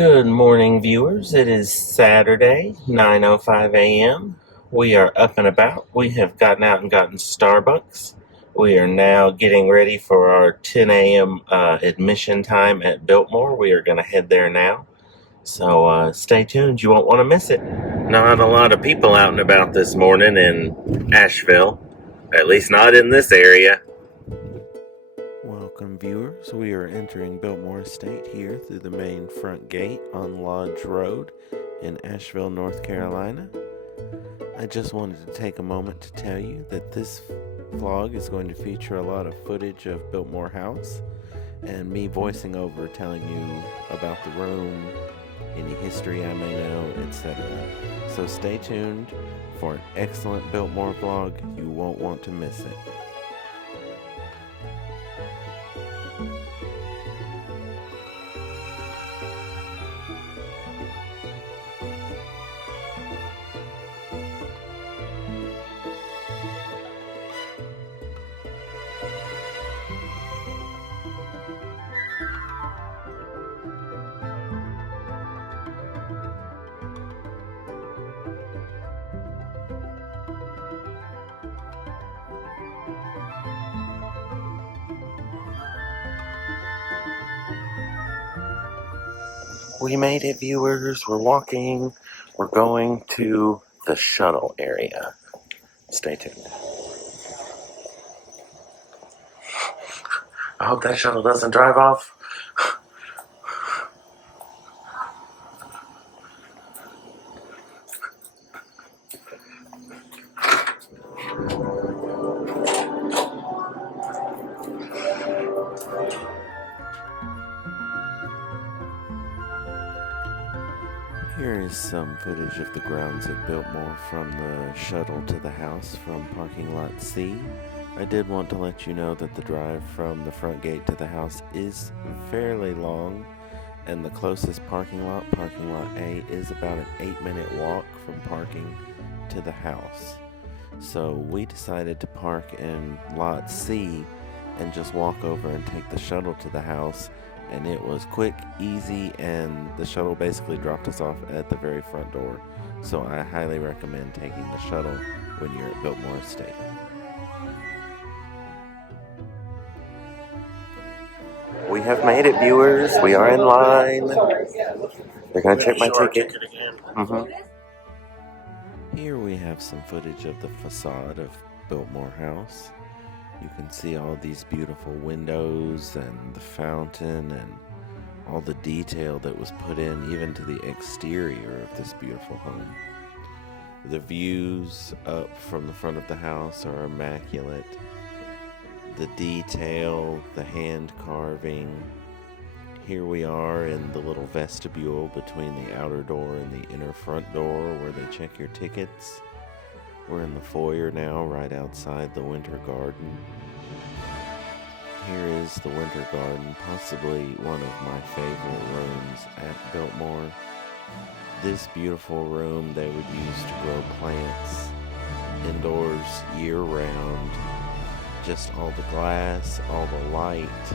Good morning, viewers. It is Saturday, 9:05 a.m. We are up and about. We have gotten out and gotten Starbucks. We are now getting ready for our 10 a.m. Admission time at Biltmore. We are going to head there now. So stay tuned. You won't want to miss it. Not a lot of people out and about this morning in Asheville. At least not in this area. Welcome, viewers. We are entering Biltmore Estate here through the main front gate on Lodge Road in Asheville, North Carolina. I just wanted to take a moment to tell you that this vlog is going to feature a lot of footage of Biltmore House and me voicing over telling you about the room, any history I may know, etc. So stay tuned for an excellent Biltmore vlog. You won't want to miss it. We made it, viewers. We're walking. We're going to the shuttle area. Stay tuned. I hope that shuttle doesn't drive off. Here is some footage of the grounds at Biltmore from the shuttle to the house from parking lot C. I did want to let you know that the drive from the front gate to the house is fairly long, and the closest parking lot A, is about an 8-minute walk from parking to the house. So we decided to park in lot C and just walk over and take the shuttle to the house. And it was quick, easy, and the shuttle basically dropped us off at the very front door. So I highly recommend taking the shuttle when you're at Biltmore Estate. We have made it, viewers. We are in line. They're going to check my ticket. Here we have some footage of the facade of Biltmore House. You can see all these beautiful windows and the fountain and all the detail that was put in even to the exterior of this beautiful home. The views up from the front of the house are immaculate. The detail, the hand carving. Here we are in the little vestibule between the outer door and the inner front door where they check your tickets. We're in the foyer now, right outside the winter garden. Here is the winter garden, possibly one of my favorite rooms at Biltmore. This beautiful room they would use to grow plants indoors year-round. Just all the glass, all the light.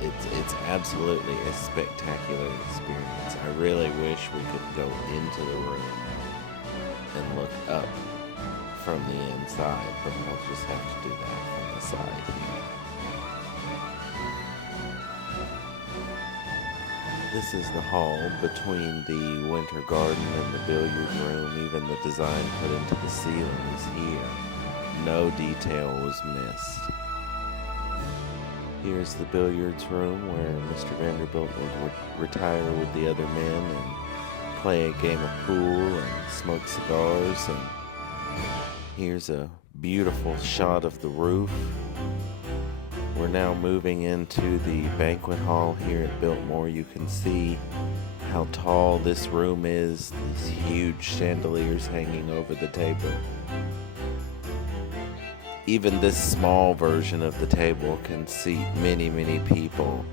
It's absolutely a spectacular experience. I really wish we could go into the room and look up from the inside, but I'll just have to do that from the side here. This is the hall between the winter garden and the billiard room. Even the design put into the ceiling is here. No detail was missed. Here's the billiards room where Mr. Vanderbilt would retire with the other men and play a game of pool and smoke cigars. And here's a beautiful shot of the roof. We're now moving into the banquet hall here at Biltmore. You can see how tall this room is, these huge chandeliers hanging over the table. Even this small version of the table can seat many, many people.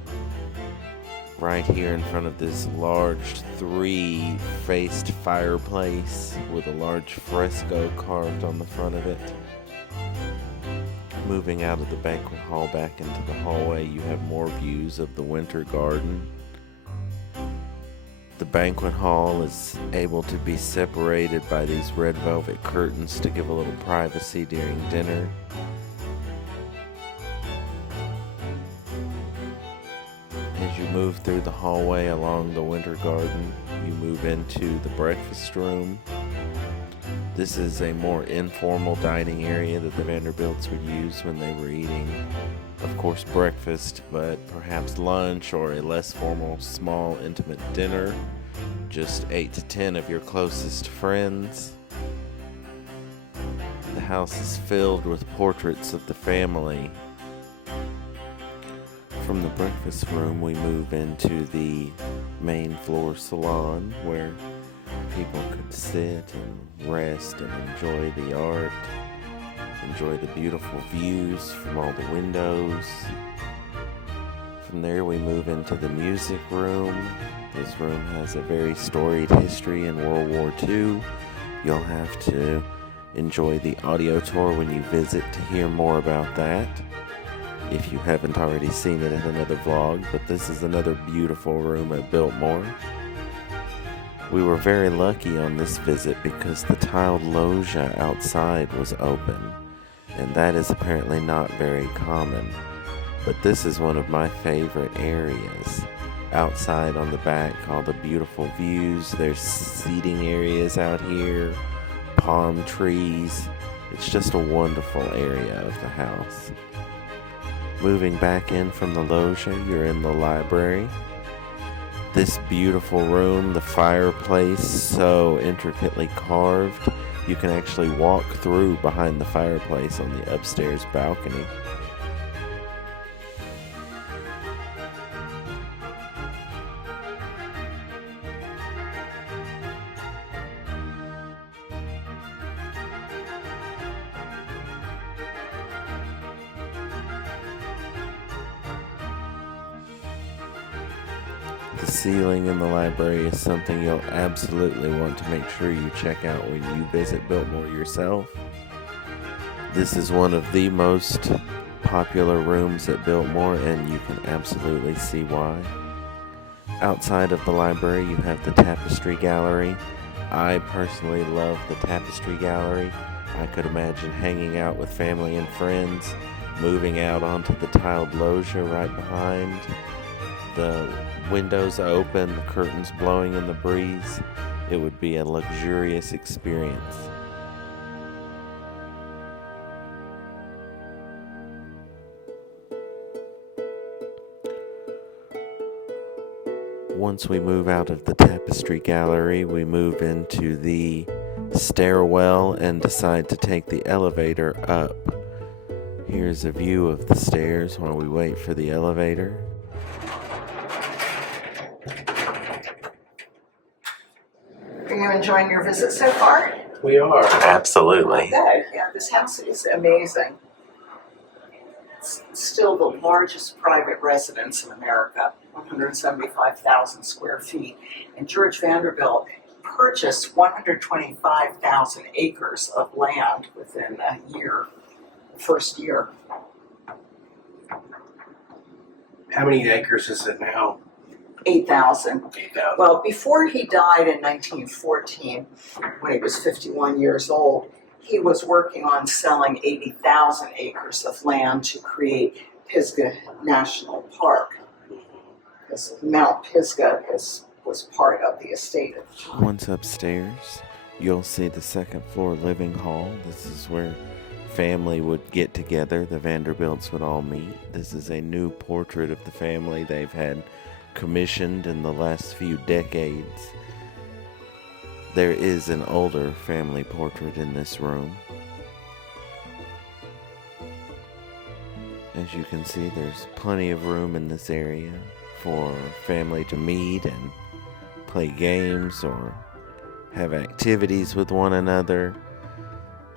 Right here in front of this large 3-faced fireplace with a large fresco carved on the front of it. Moving out of the banquet hall back into the hallway, you have more views of the winter garden. banquet hall is able to be separated by these red velvet curtains to give a little privacy during dinner. As you move through the hallway along the winter garden, you move into the breakfast room. This is a more informal dining area that the Vanderbilts would use when they were eating, of course, breakfast, but perhaps lunch or a less formal, small, intimate dinner. Just 8 to 10 of your closest friends. The house is filled with portraits of the family. From the breakfast room, we move into the main floor salon where people could sit and rest and enjoy the art, enjoy the beautiful views from all the windows. From there, we move into the music room. This room has a very storied history in World War II. You'll have to enjoy the audio tour when you visit to hear more about that, if you haven't already seen it in another vlog, but this is another beautiful room at Biltmore. We were very lucky on this visit because the tiled loggia outside was open, and that is apparently not very common. But this is one of my favorite areas. Outside on the back, all the beautiful views. There's seating areas out here, palm trees. It's just a wonderful area of the house. Moving back in from the loggia, you're in the library. This beautiful room, the fireplace, so intricately carved. You can actually walk through behind the fireplace on the upstairs balcony. The ceiling in the library is something you'll absolutely want to make sure you check out when you visit Biltmore yourself. This is one of the most popular rooms at Biltmore, and you can absolutely see why. Outside of the library, you have the tapestry gallery. I personally love the tapestry gallery. I could imagine hanging out with family and friends, moving out onto the tiled loggia right behind. The windows open, the curtains blowing in the breeze. It would be a luxurious experience. Once we move out of the tapestry gallery, we move into the stairwell and decide to take the elevator up. Here's a view of the stairs while we wait for the elevator. Are you enjoying your visit so far? We are, absolutely. Good. Yeah, this house is amazing. It's still the largest private residence in America, 175,000 square feet. And George Vanderbilt purchased 125,000 acres of land within a year, the first year. How many acres is it now? 8,000. 8,000. Well, before he died in 1914, when he was 51 years old, he was working on selling 80,000 acres of land to create Pisgah National Park, because Mount Pisgah was part of the estate. Once upstairs, you'll see the second floor living hall. This is where family would get together. The Vanderbilts would all meet. This is a new portrait of the family they've had commissioned in the last few decades. There is an older family portrait in this room. As you can see, there's plenty of room in this area for family to meet and play games or have activities with one another.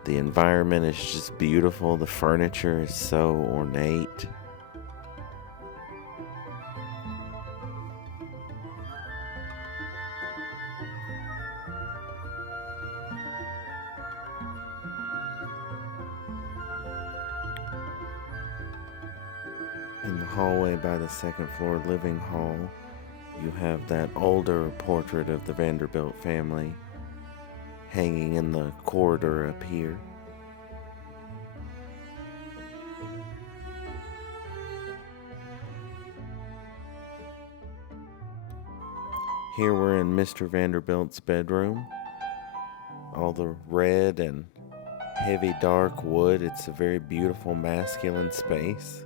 The environment is just beautiful. The furniture is so ornate. In the hallway by the second floor living hall, You have that older portrait of the Vanderbilt family hanging in the corridor up here. Here we're in Mr. Vanderbilt's bedroom. All the red and heavy dark wood. It's a very beautiful masculine space.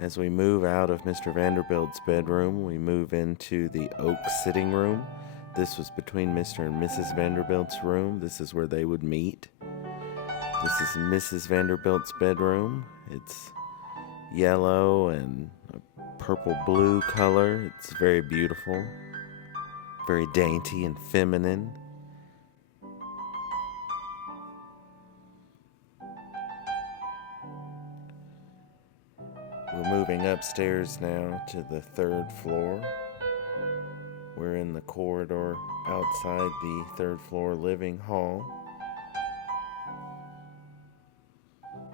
As we move out of Mr. Vanderbilt's bedroom, we move into the oak sitting room. This was between Mr. and Mrs. Vanderbilt's room. This is where they would meet. This is Mrs. Vanderbilt's bedroom. It's yellow and a purple blue color. It's very beautiful, very dainty and feminine. We're moving upstairs now to the 3rd floor. We're in the corridor outside the 3rd floor living hall.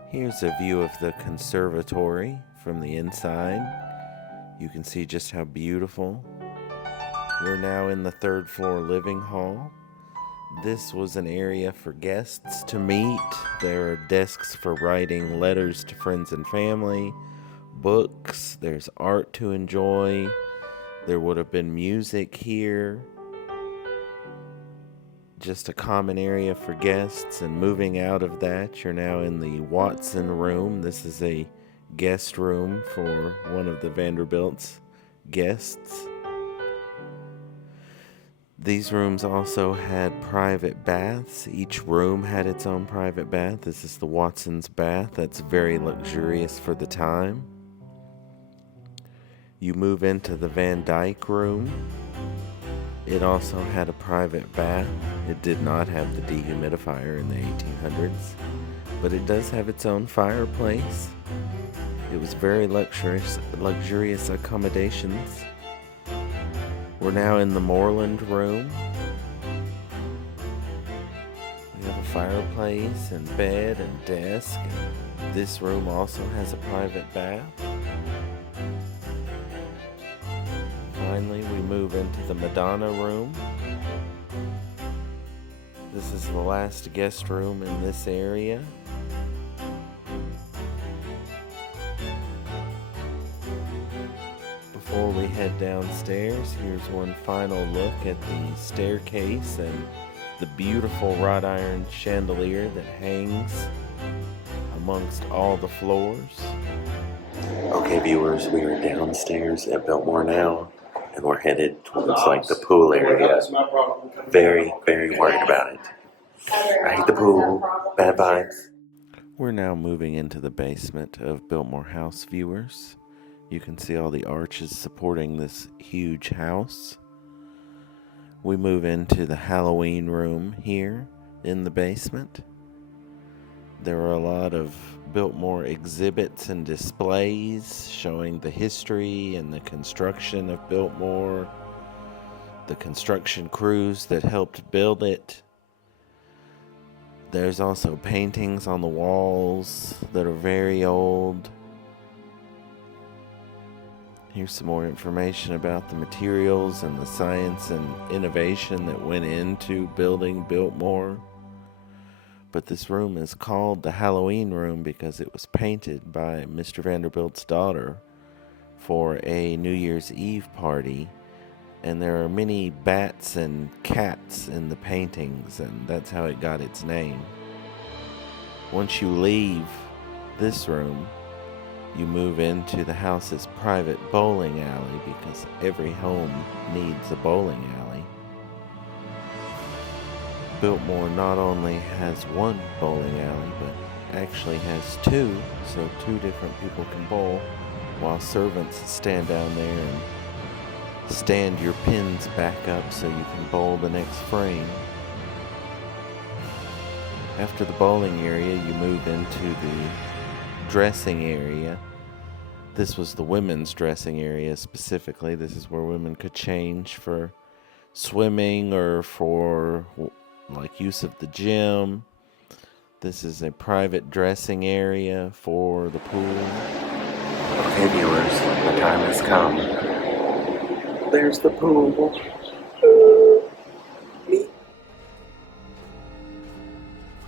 Here's a view of the conservatory from the inside. You can see just how beautiful. We're now in the 3rd floor living hall. This was an area for guests to meet. There are desks for writing letters to friends and family, books, there's art to enjoy. There would have been music here. Just a common area for guests, and moving out of that, you're now in the Watson room. This is a guest room for one of the Vanderbilt's guests. These rooms also had private baths. Each room had its own private bath. This is the Watson's bath. That's very luxurious for the time. You move into the Van Dyke room. It also had a private bath. It did not have the dehumidifier in the 1800s, but it does have its own fireplace. It was very luxurious accommodations. We're now in the Moreland room. We have a fireplace and bed and desk. This room also has a private bath. Finally, we move into the Madonna room. This is the last guest room in this area. Before we head downstairs, here's one final look at the staircase and the beautiful wrought iron chandelier that hangs amongst all the floors. Okay, viewers, we are downstairs at Biltmore now, and we're headed towards like the pool area. Very, very worried about it. I hate the pool. Bad vibes. We're now moving into the basement of Biltmore House, viewers. You can see all the arches supporting this huge house. We move into the Halloween room here in the basement. There are a lot of Biltmore exhibits and displays showing the history and the construction of Biltmore, the construction crews that helped build it. There's also paintings on the walls that are very old. Here's some more information about the materials and the science and innovation that went into building Biltmore. But this room is called the Halloween room because it was painted by Mr. Vanderbilt's daughter for a New Year's Eve party. And there are many bats and cats in the paintings, and that's how it got its name. Once you leave this room, you move into the house's private bowling alley because every home needs a bowling alley. Biltmore not only has one bowling alley, but actually has two, so two different people can bowl, while servants stand down there and stand your pins back up so you can bowl the next frame. After the bowling area, you move into the dressing area. This was the women's dressing area specifically. This is where women could change for swimming or for like use of the gym. This is a private dressing area for the pool. Okay, viewers, the time has come. There's the pool.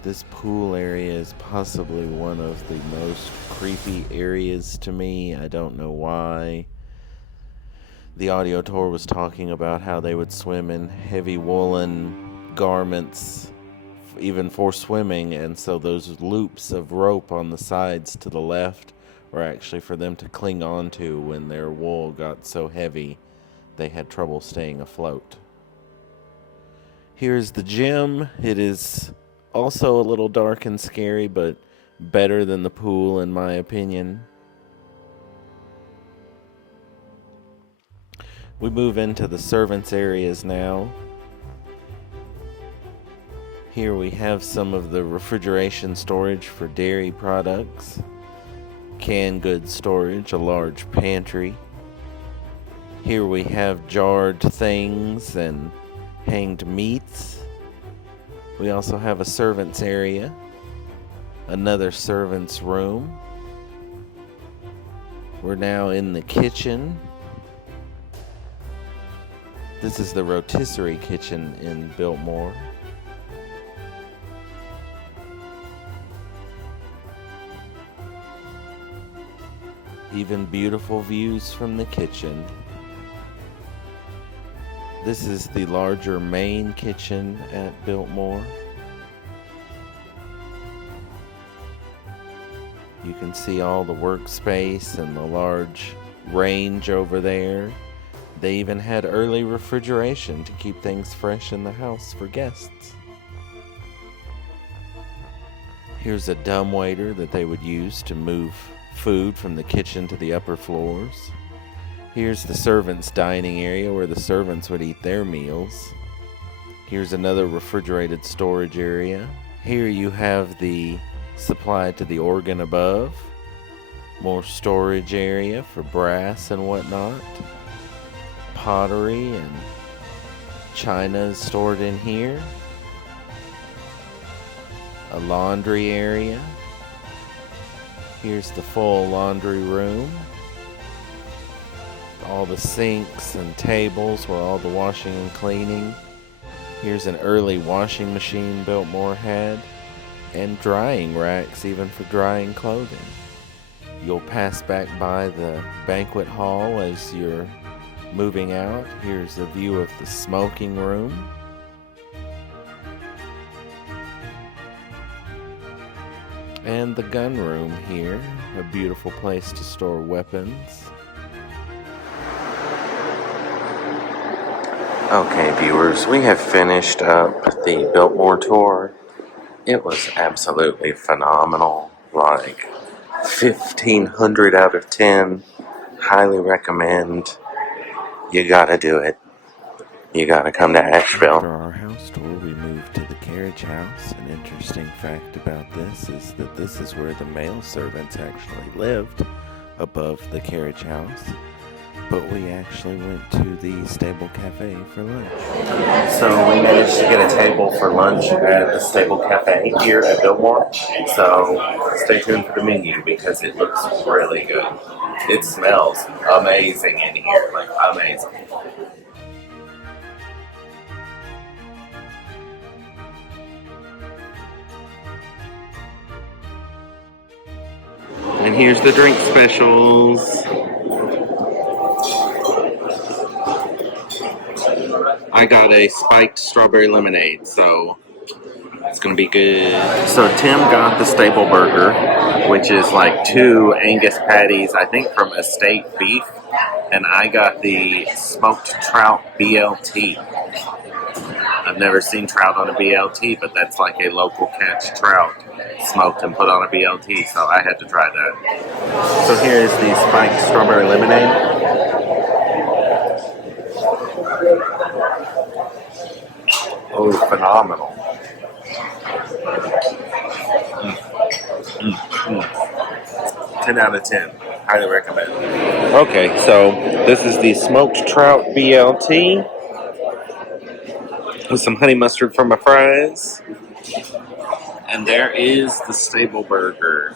This pool area is possibly one of the most creepy areas to me. I don't know why. The audio tour was talking about how they would swim in heavy woolen garments, even for swimming, and so those loops of rope on the sides to the left were actually for them to cling onto when their wool got so heavy they had trouble staying afloat. Here's the gym. It is also a little dark and scary, but better than the pool in my opinion. We move into the servants' areas now. Here we have some of the refrigeration storage for dairy products, canned goods storage, a large pantry. Here we have jarred things and hanged meats. We also have a servants' area, another servants' room. We're now in the kitchen. This is the rotisserie kitchen in Biltmore. Even beautiful views from the kitchen. This is the larger main kitchen at Biltmore. You can see all the workspace and the large range over there. They even had early refrigeration to keep things fresh in the house for guests. Here's a dumbwaiter that they would use to move food from the kitchen to the upper floors. Here's the servants' dining area where the servants would eat their meals. Here's another refrigerated storage area. Here you have the supply to the organ above. More storage area for brass and whatnot. Pottery and china is stored in here. A laundry area. Here's the full laundry room. All the sinks and tables where all the washing and cleaning. Here's an early washing machine Biltmore had, and drying racks even for drying clothing. You'll pass back by the banquet hall as you're moving out. Here's a view of the smoking room. And the gun room here, a beautiful place to store weapons. Okay, viewers, we have finished up the Biltmore tour. It was absolutely phenomenal, like 1,500 out of 10. Highly recommend. You gotta do it. You gotta come to Asheville. After our house tour, we moved to the carriage house. An interesting fact about this is that this is where the male servants actually lived, above the carriage house. But we actually went to the Stable Cafe for lunch. So we managed to get a table for lunch at the Stable Cafe here at Biltmore. So stay tuned for the menu because it looks really good. It smells amazing in here, like amazing. And here's the drink specials. I got a spiked strawberry lemonade, so it's gonna be good. So Tim got the Stable Burger, which is like 2 Angus patties, I think from Estate Beef, and I got the smoked trout BLT. I've never seen trout on a BLT, but that's like a local catch trout smoked and put on a BLT, so I had to try that. So here is the spiked strawberry lemonade. Oh, phenomenal. 10 out of 10. Highly recommend. Okay, so this is the smoked trout BLT with some honey mustard for my fries. And there is the Stable Burger.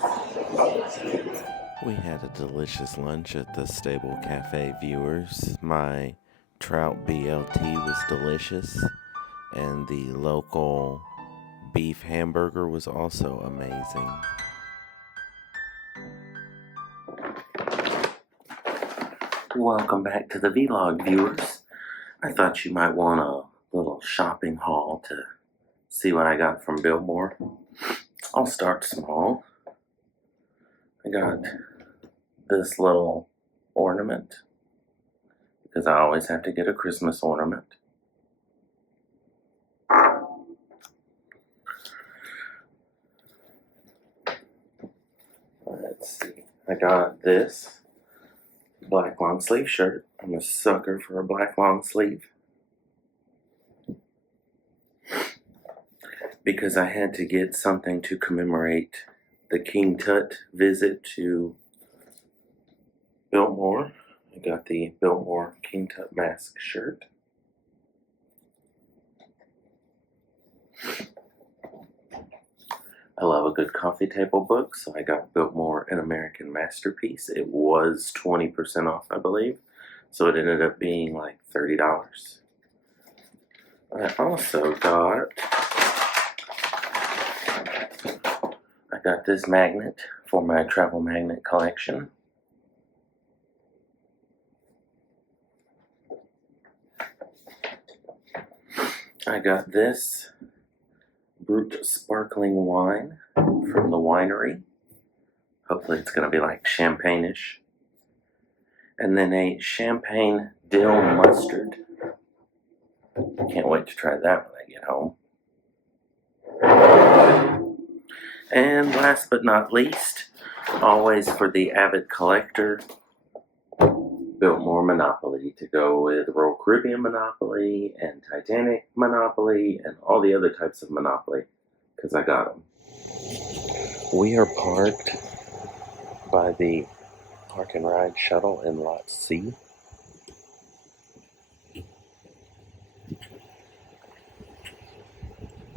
We had a delicious lunch at the Stable Cafe, viewers. My trout BLT was delicious, and the local beef hamburger was also amazing. Welcome back to the vlog, viewers. I thought you might want a little shopping haul to see what I got from Biltmore. I'll start small. I got this little ornament because I always have to get a Christmas ornament. Let's see. I got this black long sleeve shirt. I'm a sucker for a black long sleeve because I had to get something to commemorate the King Tut visit to Biltmore. I got the Biltmore King Tut mask shirt. I love a good coffee table book, so I got Biltmore An American Masterpiece. It was 20% off, I believe, so it ended up being like $30. I also got this magnet for my travel magnet collection. I got this Brut sparkling wine from the winery. Hopefully it's going to be like champagne-ish. And then a champagne dill mustard. Can't wait to try that when I get home. And last but not least, always for the avid collector, Biltmore Monopoly to go with Royal Caribbean Monopoly and Titanic Monopoly and all the other types of Monopoly, because I got them. We are parked by the Park and Ride shuttle in Lot C.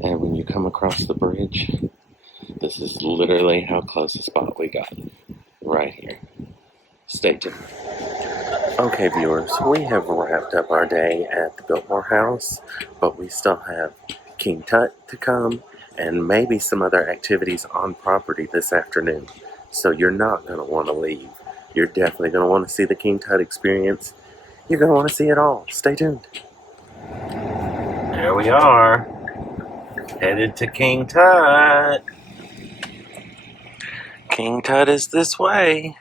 And when you come across the bridge, this is literally how close a spot we got. Right here. Stay tuned. Okay, viewers, we have wrapped up our day at the Biltmore house, but we still have King Tut to come and maybe some other activities on property this afternoon. So you're not going to want to leave. You're definitely going to want to see the King Tut experience. You're going to want to see it all. Stay tuned. There we are. Headed to King Tut. King Tut is this way.